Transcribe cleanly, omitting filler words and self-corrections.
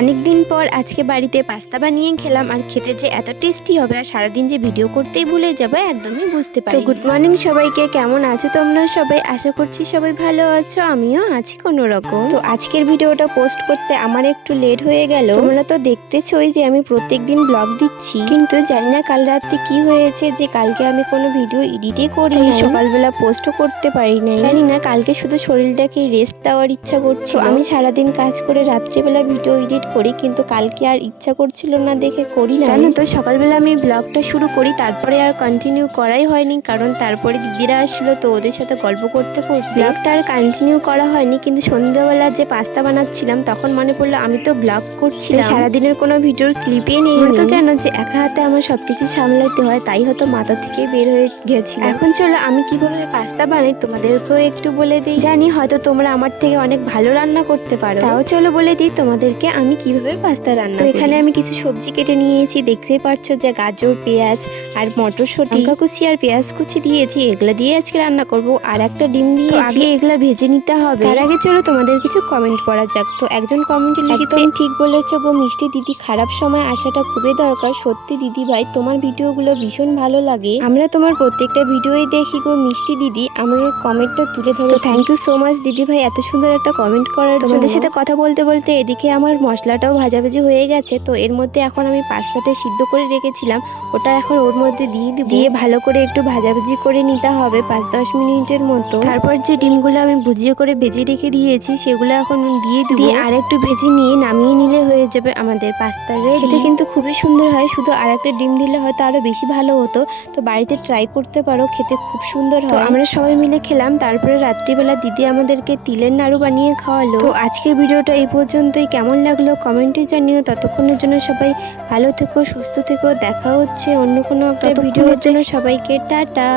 অনেক দিন পর আজকে বাড়িতে পাস্তা বানিয়ে খেলাম, আর খেতে যে এত টেস্টি হবে আর সারাদিন যে ভিডিও করতেই ভুলে যাবো একদমই বুঝতে পারি। তো গুড মর্নিং সবাইকে, কেমন আছো তোমরা সবাই? আশা করছি সবাই ভালো আছো, আমিও আছি কোনো রকম। তো আজকের ভিডিওটা পোস্ট করতে আমার একটু লেট হয়ে গেল। তোমরা তো দেখতেছোই যে আমি প্রত্যেকদিন ব্লগ দিচ্ছি, কিন্তু জানি না কাল রাতে কি হয়েছে যে কালকে আমি কোনো ভিডিও এডিটই করি, সকালবেলা পোস্টও করতে পারি নাই। জানি না, কালকে শুধু শরীরটাকে রেস্ট দেওয়ার ইচ্ছা করছিল। আমি সারাদিন কাজ করে রাত্রিবেলা ভিডিও এডিট করি, কিন্তু কালকে আর ইচ্ছা করছিল না দেখে করি না। জানো তো, সকালবেলা আমি ব্লগটা শুরু করি, তারপরে আর কন্টিনিউ করাই হয়নি, কারণ তারপরে দিদিরা আসলো, তো ওদের সাথে গল্প করতে করতে ব্লগটা আর কন্টিনিউ করা হয়নি। কিন্তু সন্ধ্যাবেলা যে পাস্তা বানাচ্ছিলাম তখন মনে পড়লো আমি তো ব্লগ করছিলাম, সারাদিনের কোনো ভিডিওর ক্লিপই নেই। তো জানো যে একা হাতে আমার সবকিছু সামলাতে হয়, তাই হয়তো মাথা থেকে বের হয়ে গেছিল। এখন চলো আমি কিভাবে পাস্তা বানাই তোমাদেরকেও একটু বলে দিই। জানি হয়তো তোমরা আমার থেকে অনেক ভালো রান্না করতে পারো, তাও চলো বলে দিই তোমাদেরকে আমি কিভাবে পাস্তা রান্না করি। এখানে আমি কিছু সবজি কেটে নিয়েছি, দেখতেই পারছো যে গাজর, পেঁয়াজ আর মটরশুঁটি, লঙ্কা কুচি আর পেঁয়াজ কুচি দিয়েছি। এগুলা দিয়ে আজকে রান্না করব। আর একটা ডিম দিয়েছি, আগে এগুলা ভেজে নিতে হবে। তার আগে চলো তোমাদের কিছু কমেন্ট পড়া যাক। তো একজন কমেন্টে লিখেছে, ঠিক বলেছো গো মিষ্টি দিদি, খারাপ সময় আসাটা খুবই দরকার। সত্যি দিদি ভাই, তোমার ভিডিওগুলো ভীষণ ভালো লাগে, আমরা তোমার প্রত্যেকটা ভিডিওই দেখি গো মিষ্টি দিদি। আমার কমেন্টটা তুলে ধরো। থ্যাংক ইউ সো মাচ দিদি ভাই এত সুন্দর একটা কমেন্ট করার জন্য। তোমাদের সাথে কথা বলতে বলতে এদিকে আমার মশলাটাও ভাজাভাজি হয়ে গেছে। তো এর মধ্যে এখন আমি পাস্তাটা সিদ্ধ করে রেখেছিলাম, ওটা এখন ওর মধ্যে দিয়ে দিব। দিয়ে ভালো করে একটু ভাজাভাজি করে নিতে হবে 5-10 মিনিটের মতো। তারপর যে ডিমগুলো আমি ভুজিয়ে করে ভেজে রেখে দিয়েছি সেগুলো এখন দিয়ে দিব। আর একটু ভেজে নিয়ে নামিয়ে নিলে হয়ে যাবে আমাদের পাস্তা রেডি। খেতে কিন্তু খুবই সুন্দর হয়, শুধু আর একটা ডিম দিলে হয়তো আরো বেশি ভালো হতো। তো বাড়িতে ট্রাই করতে পারো, খেতে খুব সুন্দর হয়। আমরা সবাই মিলে খেলাম, তারপরে রাত্রিবেলা দিদি আমাদেরকে তিলের নাড়ু বানিয়ে খাওয়ালো। তো আজকের ভিডিওটা এই পর্যন্তই। কেমন লাগলো কমেন্টে জানিও। ততক্ষণের জন্য সবাই ভালো থেকো, সুস্থ থেকো। দেখা হচ্ছে অন্য কোনো একটা ভিডিওর জন্য। সবাইকে টাটা।